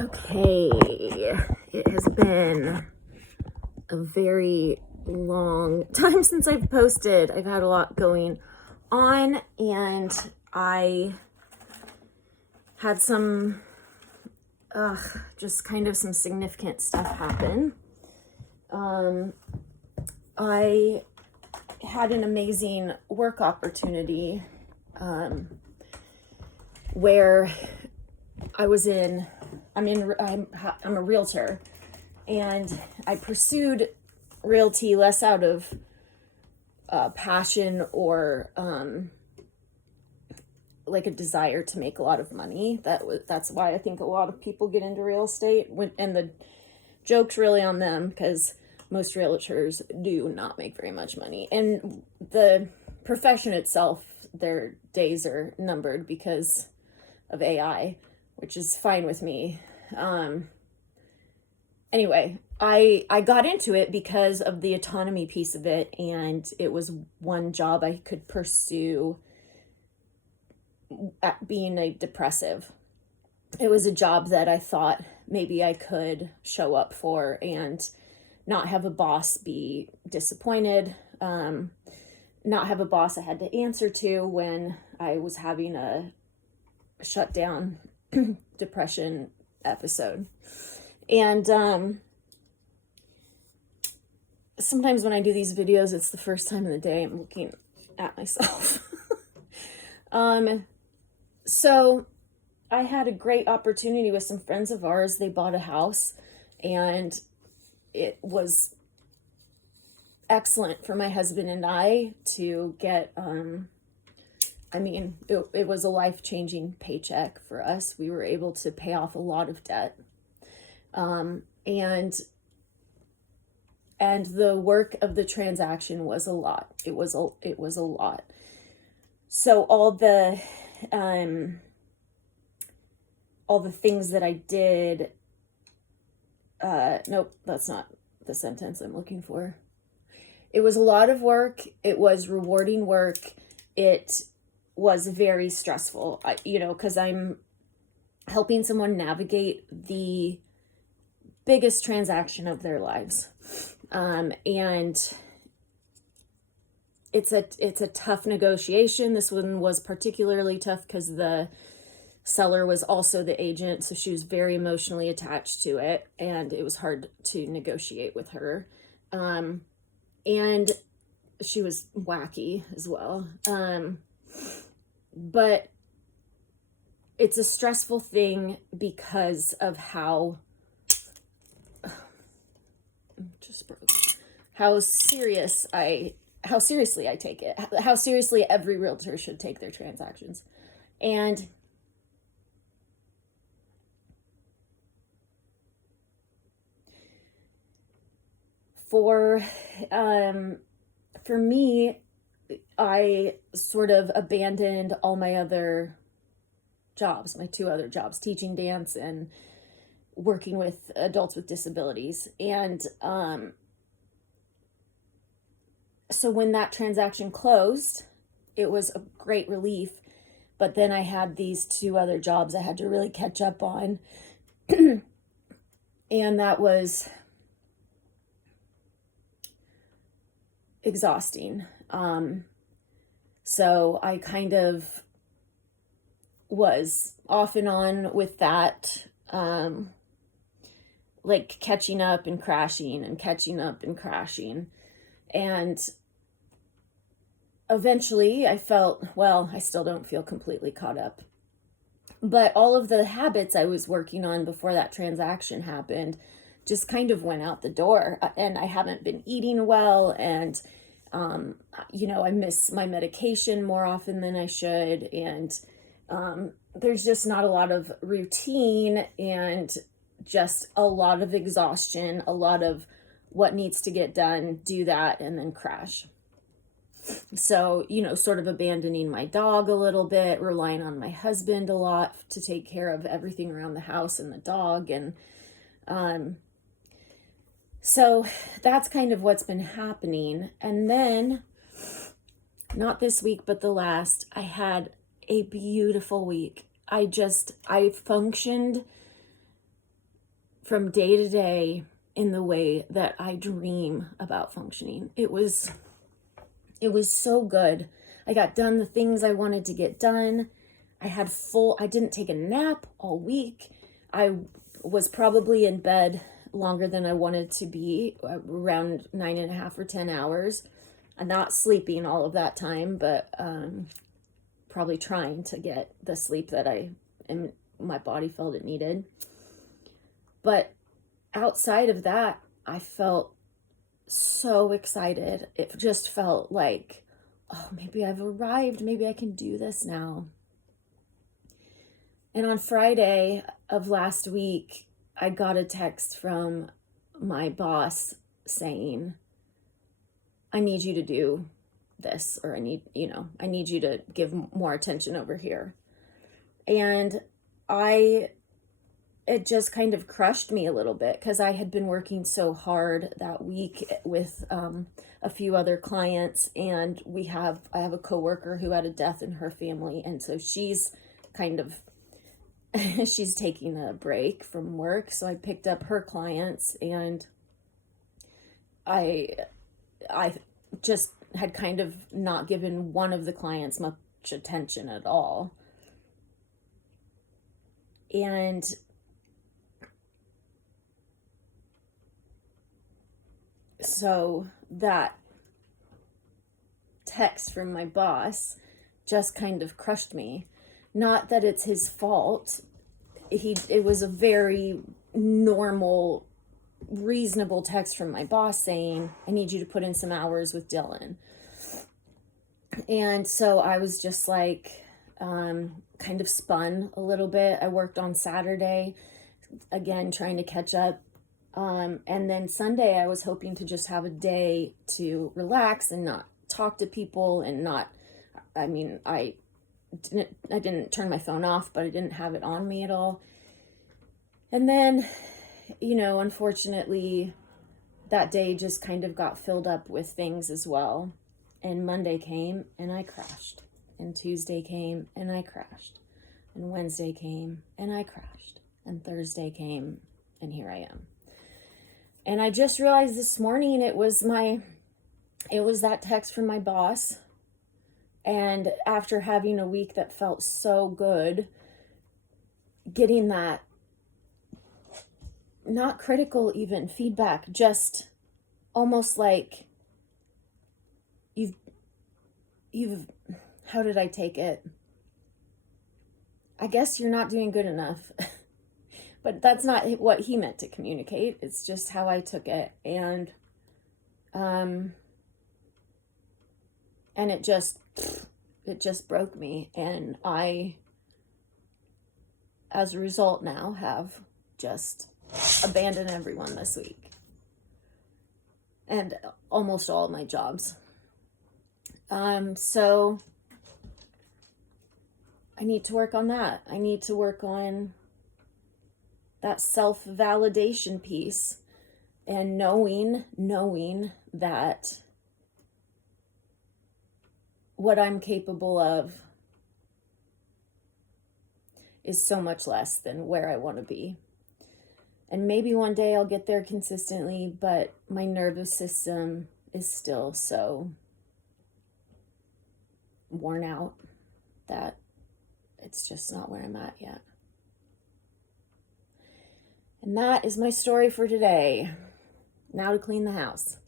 Okay, it has been a very long time since I've posted. I've had a lot going on, and I had some, just kind of some significant stuff happen. I had an amazing work opportunity where I'm a realtor, and I pursued realty less out of passion or like a desire to make a lot of money. That's why I think a lot of people get into real estate, and the joke's really on them, because most realtors do not make very much money, and the profession itself, their days are numbered because of AI, which is fine with me. Anyway, I got into it because of the autonomy piece of it, and it was one job I could pursue at being a depressive. It was a job that I thought maybe I could show up for and not have a boss be disappointed, not have a boss I had to answer to when I was having a shutdown depression episode. And sometimes when I do these videos, it's the first time in the day I'm looking at myself. So I had a great opportunity with some friends of ours. They bought a house, and it was excellent for my husband and I to get, it was a life-changing paycheck for us. We were able to pay off a lot of debt. And the work of the transaction was a lot. It was a lot. So all the things that I did, nope, that's not the sentence I'm looking for. It was a lot of work. It was rewarding work. It was very stressful, because I'm helping someone navigate the biggest transaction of their lives. And it's a tough negotiation. This one was particularly tough because the seller was also the agent, so she was very emotionally attached to it, and it was hard to negotiate with her. And she was wacky as well. But it's a stressful thing because of how seriously I take it, how seriously every realtor should take their transactions. And for me, I sort of abandoned all my other jobs, my two other jobs, teaching dance and working with adults with disabilities. And so when that transaction closed, it was a great relief. But then I had these two other jobs I had to really catch up on. And that was exhausting. So I kind of was off and on with that, like catching up and crashing and catching up and crashing. And eventually I felt, well, I still don't feel completely caught up. But all of the habits I was working on before that transaction happened just kind of went out the door. And I haven't been eating well, and I miss my medication more often than I should, and there's just not a lot of routine, and just a lot of exhaustion, a lot of what needs to get done, do that, and then crash. So, sort of abandoning my dog a little bit, relying on my husband a lot to take care of everything around the house and the dog. And so that's kind of what's been happening. And then, not this week, but the last, I had a beautiful week. I functioned from day to day in the way that I dream about functioning. It was so good. I got done the things I wanted to get done. I didn't take a nap all week. I was probably in bed longer than I wanted to be, around 9.5 or 10 hours. I'm not sleeping all of that time, but probably trying to get the sleep that my body felt it needed. But outside of that, I felt so excited. It just felt like, oh, maybe I've arrived. Maybe I can do this now. And on Friday of last week, I got a text from my boss saying, I need you to do this, or I need you to give more attention over here. And it just kind of crushed me a little bit, because I had been working so hard that week with a few other clients, and I have a coworker who had a death in her family, and so she's kind of she's taking a break from work. So I picked up her clients, and I just had kind of not given one of the clients much attention at all. And so that text from my boss just kind of crushed me. Not that it's his fault. It was a very normal, reasonable text from my boss saying, I need you to put in some hours with Dylan. And so I was just like, kind of spun a little bit. I worked on Saturday, again, trying to catch up. And then Sunday, I was hoping to just have a day to relax and not talk to people and I didn't turn my phone off, but I didn't have it on me at all. And then, unfortunately, that day just kind of got filled up with things as well. And Monday came and I crashed. And Tuesday came and I crashed. And Wednesday came and I crashed. And Thursday came and here I am. And I just realized this morning it was that text from my boss. And after having a week that felt so good, getting that, not critical even, feedback, just almost like you've, how did I take it? I guess you're not doing good enough. But that's not what he meant to communicate. It's just how I took it. And it just broke me. And I, as a result now, have just abandoned everyone this week. And almost all of my jobs. So I need to work on that. I need to work on that self-validation piece, and knowing that what I'm capable of is so much less than where I want to be. And maybe one day I'll get there consistently, but my nervous system is still so worn out that it's just not where I'm at yet. And that is my story for today. Now to clean the house.